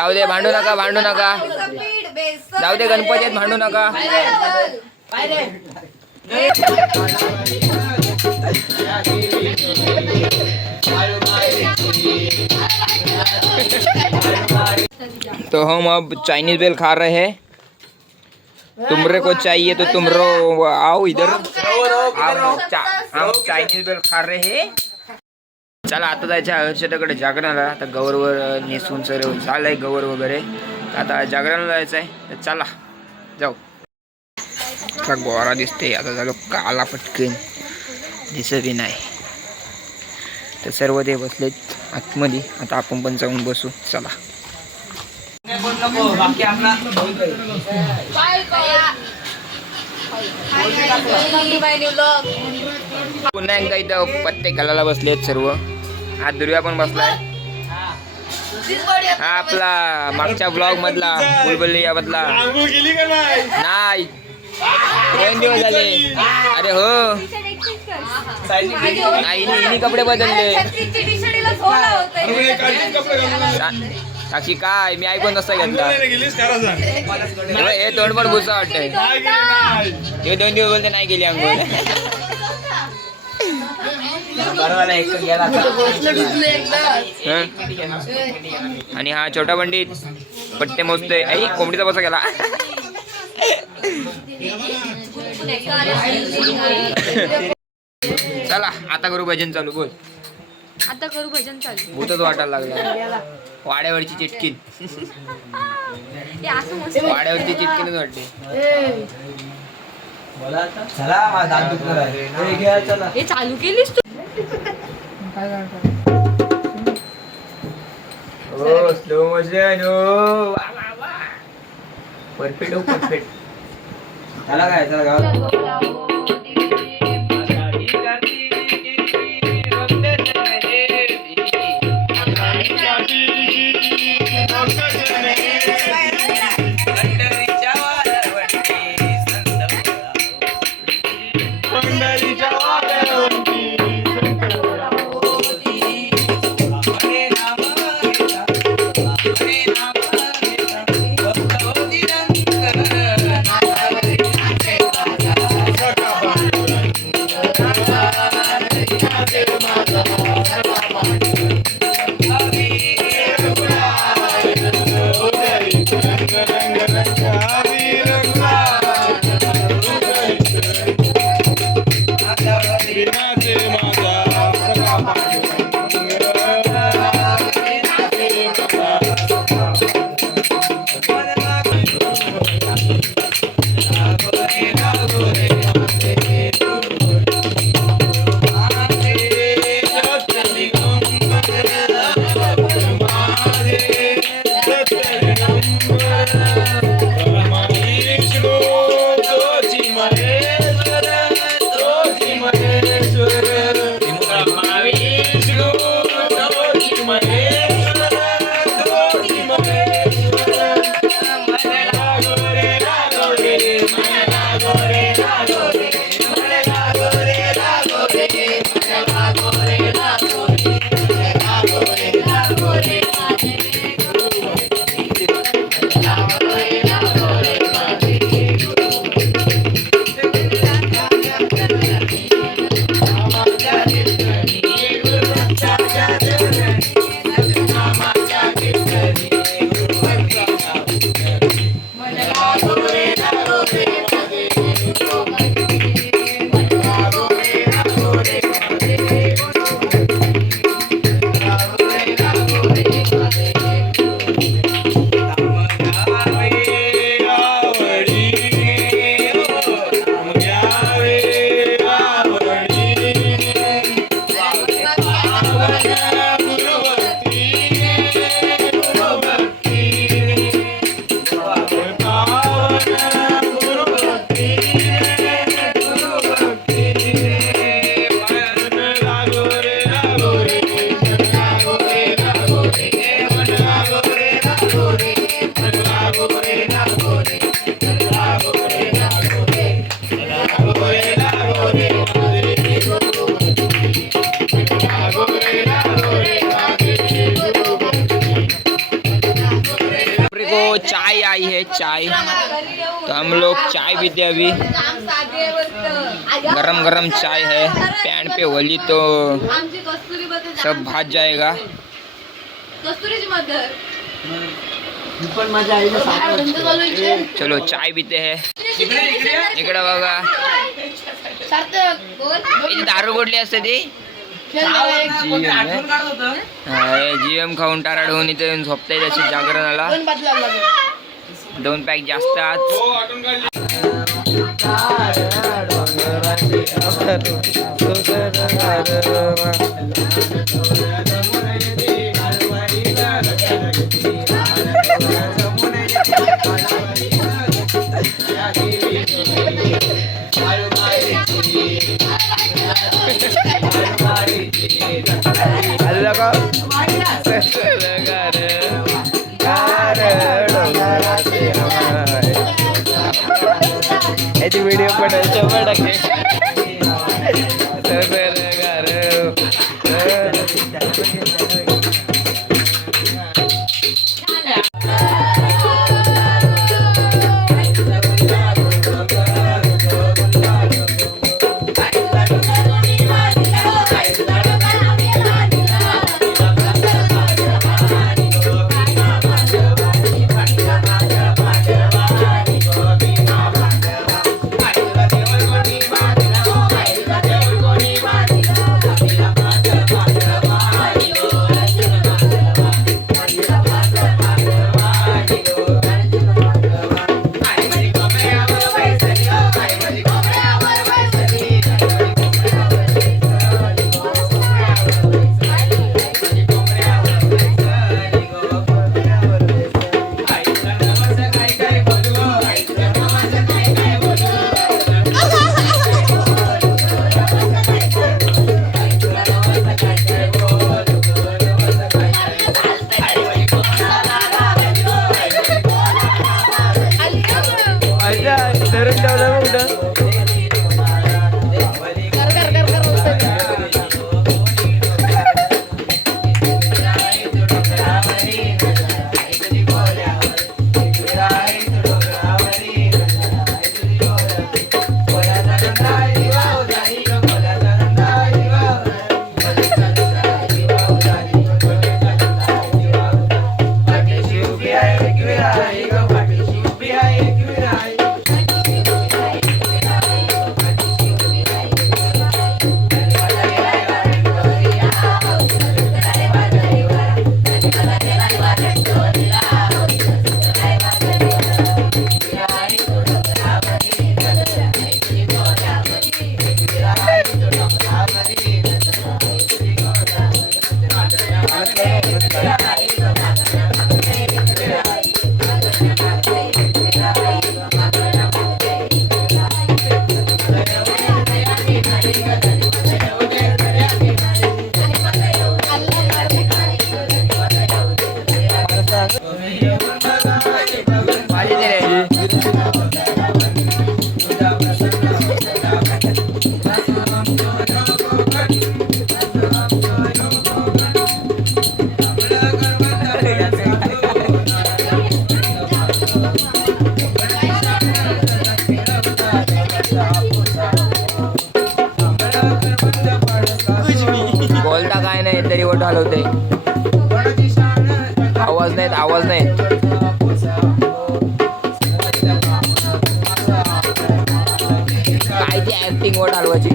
जाऊ दे, भांडू नका, भांडू नका. जाऊ दे, गणपतीत भांडू नका. तो हम अब चाइनीज बेल खा रहे हैं. तुमरे को चाहिए तो तुमरो आओ इधर. हम चाइनीज बेल खा रहे हैं. चला आता जायचं हर्षदाकडे जागरणाला. आता गौरवर नेसून सर झालंय गौर वगैरे. आता जागरणाला जायचं आहे तर चला जाऊ. बोरा दिसते. आता झालो काला पटकन दिसतही नाही. तर सर्व ते बसलेत आतमध्ये. आता आपण पण जाऊन बसू. चला. पुन्हा एकदा इथं पत्ते घालायला बसलेत सर्व. हा दुर्या पण बसलाय. हा आपला मागच्या ब्लॉग मधला बुलबुली या मधला नाही. 2 दिवस झाले. अरे हो नाही कपडे बदलले. साक्षी काय मी ऐकून नसता घेतला. हे तोंड पण भुसा वाटतंय. हे 2 दिवस बोलते नाही गेली अंघोळ. आणि हा छोटा पंडित पट्टे मोजतोय. आई कोंबडीचा बसा गेला. चला आता करू भजन चालू. बोल. आता करू भजन चालू. भूतच वाटायला लागला. वाड्यावरची चिटकीन. वाड्यावरची चिटकीनच वाटते. हे चालू केलीस तू. हो स्लो मोशन. हो परफेक्ट. हो परफेक्ट. चला काय चला देखो चाय आई है, चाय। तो हम लोग चाय पीते अभी। गरम गरम चाय है, पैन पे होली तो सब भाग जाएगा। चलो चाय पीते हैं। इकडे बघा, इथे दारू कुठली असते ती? जीएम खाऊन टाराड होऊन इथे येऊन झोपताय तशी जागरणाला। 2 पॅक जास्त आज। याची व्हिडिओ पण 100%। बोलता काय नाही तरी वोट हलवते. आवाज नाहीत, आवाज नाहीत. काय ती ऍक्टिंग वोट हलवायची.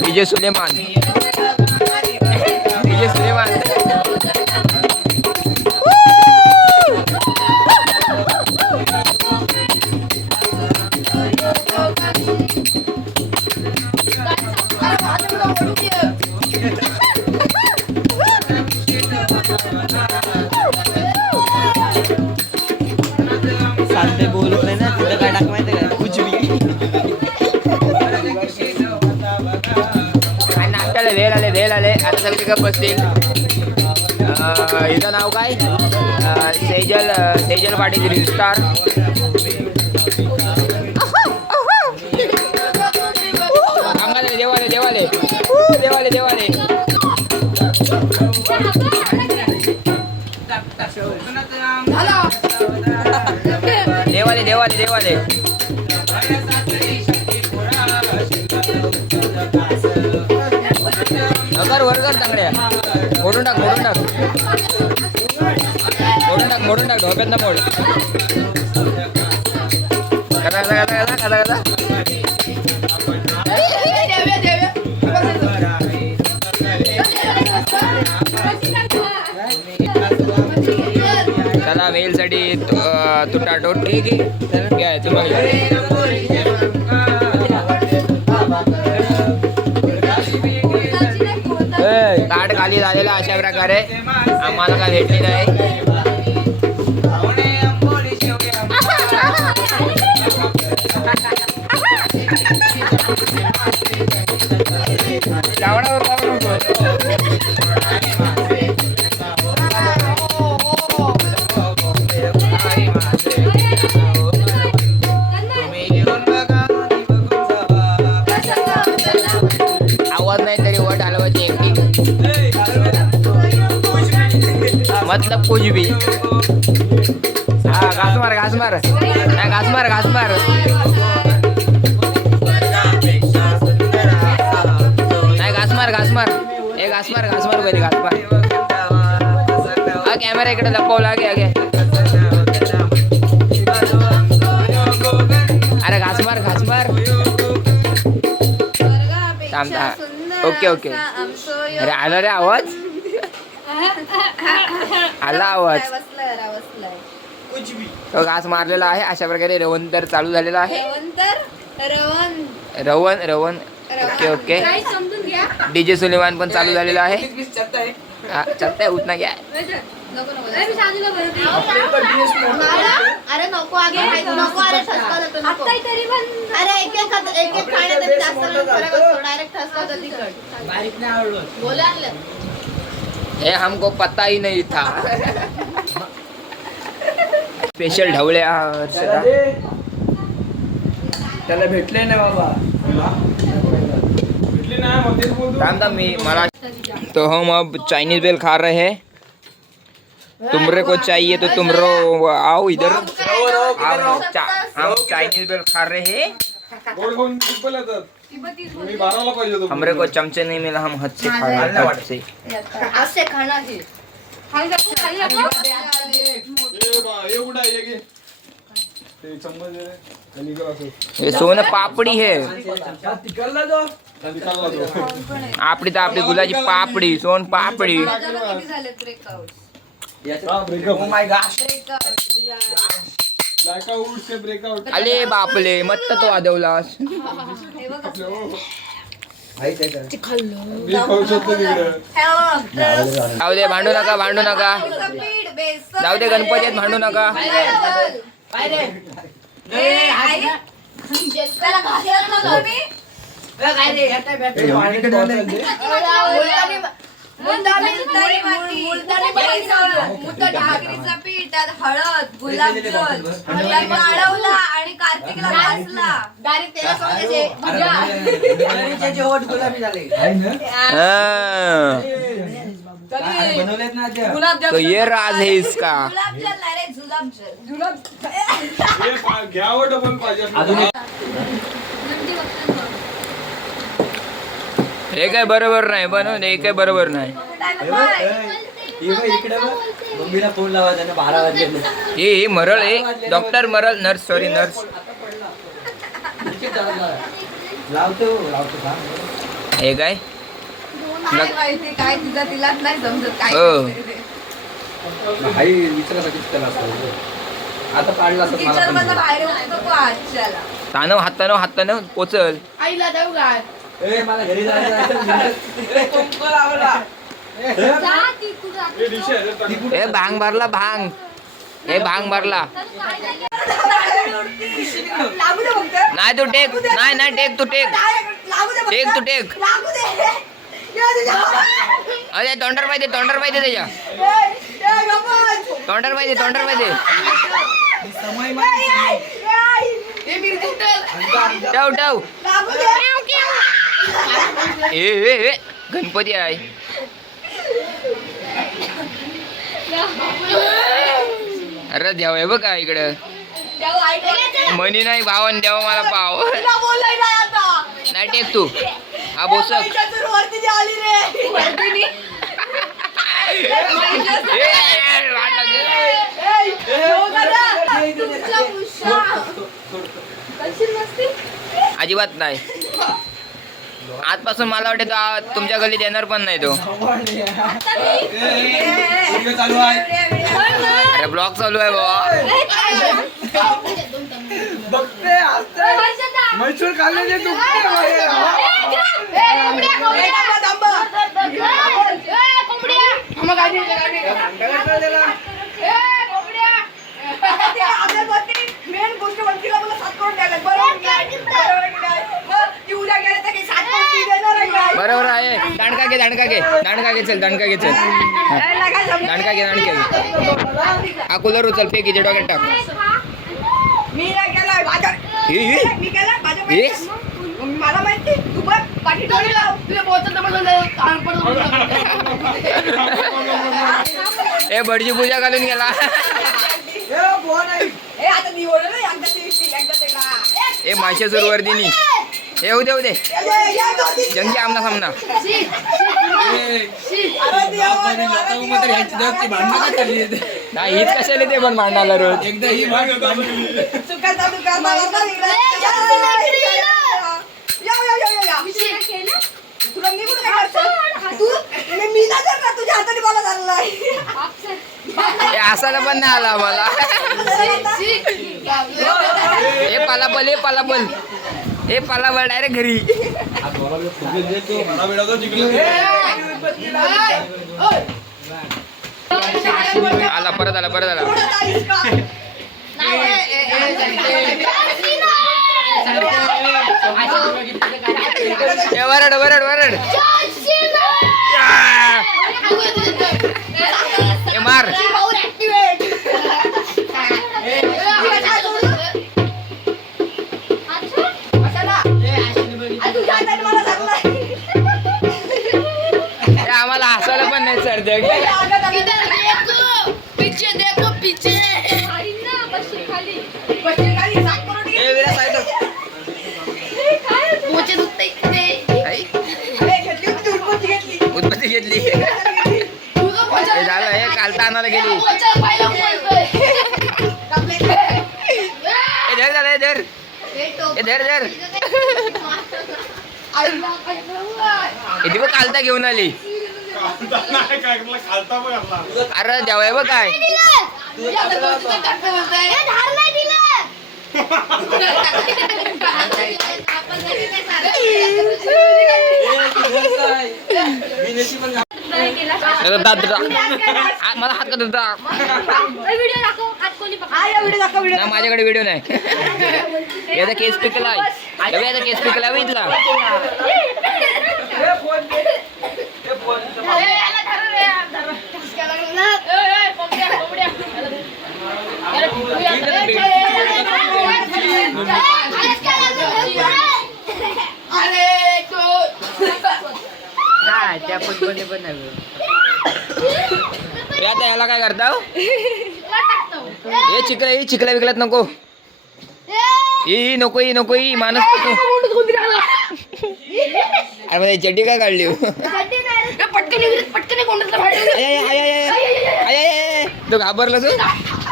विजय सुलेमान, विजय सुलेमान. सांगते बोलत नाही ना, तिथं काय टाक माहिती का, कुछ भी. नाश्त्याला वेळ आले आता सगळे का बसतील. हिचं नाव काय? Sejal Patil reel star. देवाले देवाले देवाले देवाले नगर वरगर तांगड्या मोडून टाक मोडून टाक मोडून टाक मोडून टाक ढोप्यात ना मोड कदा कदा कदा कदा कदा चला वेलसाठी तुटाटो ठीक आहे घ्या तुम्हाला ताट खाली झालेलं अशा प्रकारे आम्हाला काय भेटली नाही आवाज नाही तरी वट हलवायची एकटी मतलब कुछ भी हाँ घास मार घास मार नाही घास मार घास मार नाही घास मार घास मार ए घास मार बरी घास मार हा कॅमेरा इकडे लपवला आगे आगे अरे घास मार थांब थांब ओके ओके अरे आला रे आवाज आला आवाज तो घास मारलेला आहे अशा प्रकारे रवंतर चालू झालेला आहे रवन रवन ओके ओके डीजे सुलेमान पण चालू झालेला आहे हा चलताय उतना क्या अरे नको आगे नको अरे ठसका जातो नको अरे एक खाण्यात जास्त फरक असतो डायरेक्ट ठसका जातो तिखट बारीक नाही आवडलं बोला हे हमको पता ही नहीं था स्पेशल ढवळ्या त्याला भेटले ना बाबा भेटले ना मी मला तो हम अब चाइनीज बेल खा रहे हैं तुमरे को चाहिए तो तुमरो आओ इधर हम चाइनीज बेल खा रहे हैं हमरे को चमचे नहीं मिला हम हाथ से खा रहे हैं हाथ से असे खाना है ये सोन पापड़ी है आपली तर आपली गुलाची पापडी सोन पापडी अले बापले मत्त तो वाजवलास जाऊ दे भांडू नका जाऊ दे गणपतीत भांडू नका पीठ हळद गुलाबजल वाढवला आणि कार्तिकला घासला तो ये राज है इसका गुलाबजल नाही रे जुलाबजल हे काय बरोबर नाही बनवून हे काय बरोबर नाही मम्मीला फोन लावा त्याने 12 वाजले हे मरळ आहे doctor Maral nurse sorry nurse लावतो हे काय काय तिचा तिलाच नाही समजत काय हो आई विचारासाठी त्याला असतो आता काढला असत टीचर मधनं बाहेर होऊ नको आजच्याला हातानं पोचल आईला देऊ काय ए मला घरी जायचं हे भांग भरला भांग हे भांग भरला नाही तू टेक नाही टेक तू टेक अरे तोंडर पाहिजे त्याच्या तोंडर पाहिजे ठेव ए गणपती आहे अरे देव आहे बघा इकडं तेव्हा ऐकायचं. मनी नाही भावन देवा मला पाव तुला बोलाय नाही आता. नाही टेक तू हा बोसक महिषासूर वरती जी आली रे. वरतीनी. तुमचा उषा. कशी नसती? अजिबात नाही आजपासून मला वाटतं तुमच्या गलीत येणार पण नाही तो चालू आहे अरे ब्लॉग चालू आहे बाबा बघते हसते मैसूर खाल्ले मेन गोष्ट वंतीला मला 7 करोड द्यायला बरोबर की नाही? मग ती उद्या गेले तर काही 7 करोड ती देणार आहे काय? बरोबर आहे दांडका घे चल दांडका घे चल दांडका घे हा कूलर उचल फेक इथे डोक्यात टाक मी नाही गेलाय बाजार. मी गेला बाजार. हे? मग मला माहिती तू बघ पाठी डोळे लाव. तुला बोलत ए भटजी पूजा घालून गेला ए आता निवडलं ना एकदा ते एकदा त्याला. ए महिषासूर वर्दिनी हे होऊ दे या दोन्ही. जंगी आमना सामना नाही हीच कशाला ते पण भांडायला रोज एकदा ही चुकाचा दुकान मला तर इकडे. या. तुला मी कुठे काय करतो? तू मी ना जर ना तुझ्या हाताने मला धरला हे असायला पण नाही आला मला हे पालापल हे पालापल डायरेक्ट घरी आला परत आला ए, वरड ए मार ए, आम्हाला हसायला पण नाही सर जग उदबत्ती घेतली हे झालं हे कालता आणायला गेली हे धर हे बघ कालता घेऊन आली अरे देवा बघ काय मला हात करत होता ना माझ्याकडे व्हिडिओ नाही याचा केस पिकला याचा केस पिकला इथला त्या पण नाही आता याला काय करता हे चिकला विकलात नको ही नको ही माणूस अरे मला चड्डी काय काढली तो घाबरला तू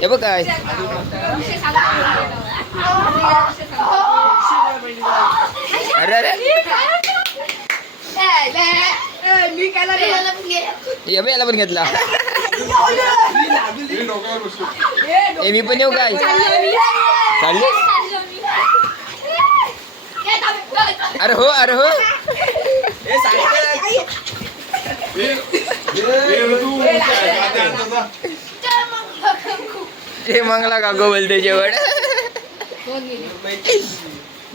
हे बघ काय अरे मी केला रे. याला पण घेतला मी पण येऊ काय चालली अरे हो ते मंगला का गो बोलते जेवण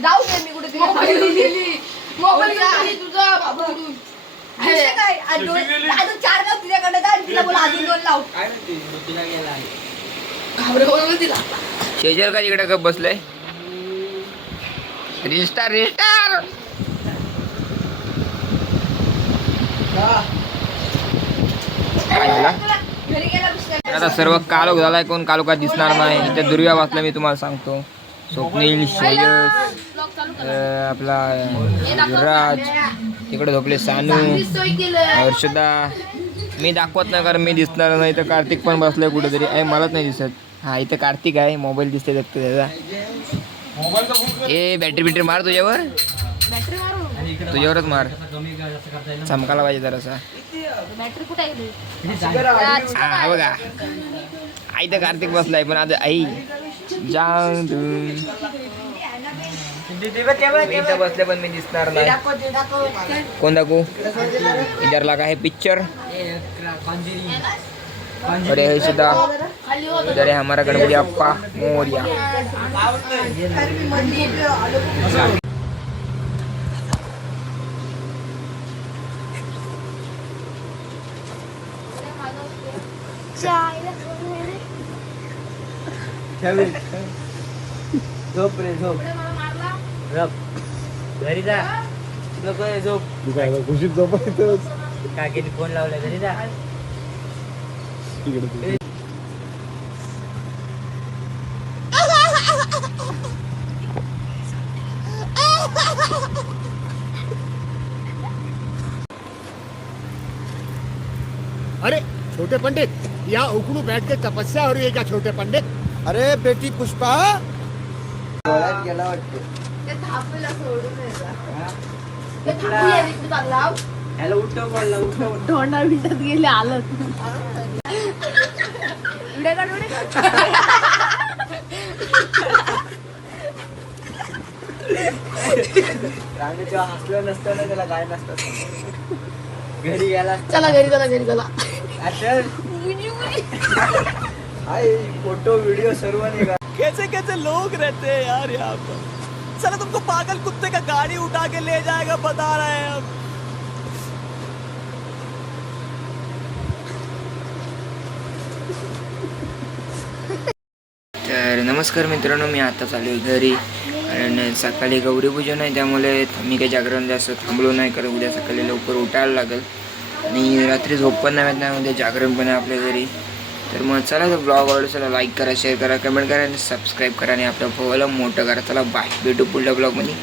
जाऊ दे मी कुठे मोबाईल तुझा काय अजून 4 गाव तुझ्याकडे जा तिला बोला अजून 2 लाव शेजल का इकडे गप बसलंय रिस्टार काय झाला घरी गेला आता सर्व कालोख झालाय, कोण कालोखात दिसणार नाही. इथे दुर्व्या वाचला मी तुम्हाला सांगतो. स्वप्नील, श्रेयस, आपला युवराज, तिकडे झोपले सानू, हर्षदा. मी दाखवत नाही कारण मी दिसणार नाही. तर कार्तिक पण बसलाय कुठेतरी. आहे मलाच नाही दिसत. हा इथं कार्तिक आहे, मोबाईल दिसते फक्त त्याचा. ए बॅटरी बिटरी मार तुझ्यावर, तुझ्यावरच मार, चमकाला पाहिजे जरासा. हा बघा आई तर कार्तिक बसलाय, पण आता आई जाऊन इथं बसले पण मी दिसणार नाही. कोण दाखवू? इधर लगा है पिक्चर. अरे है सुधा, इधर है हमारा गणपति अप्पा मोरिया. झोप रे झोप. घरी जा. झोप खुशीत झोपायचं. काकीने फोन लावलाय, घरी जा. अरे छोटे पंडित, यहाँ उकड़ू बैठ के तपस्या हो रही है क्या छोटे पंडित? अरे बेटी पुष्पा डोळ्यात गेला वाटतं. हॅलो उठव बोलला, उठव. धोंडा मिनिटात गेले आलं. रांगे जेव्हा हसलं नसतं ना, त्याला काय नसतं. घरी गेला. चला घरी चला घरी चला. फोटो वीडियो सर्व निघा. कैसे कैसे लोग रहते हैं यार यहाँ पर. चलो तुमको पागल कुत्ते का गाड़ी उठा के ले जाएगा, बता रहे हैं हम. तर नमस्कार मित्रांनो, मी आता चालू आहे घरी. कारण सकाळी गौरीपूजन आहे, त्यामुळे मी काही जागरण जास्त थांबलो नाही. कारण उद्या सकाळी लवकर उठायला लागेल आणि रात्री झोप पण नाही, नाही उद्या जागरण पण आहे आपल्या घरी. तर मग चला, तर ब्लॉग आवडला चला लाईक करा, शेअर करा, कमेंट करा आणि सबस्क्राईब करा आणि आपल्या भावाला मोठं करा. चला बाय, भेटू पुढल्या ब्लॉगमध्ये.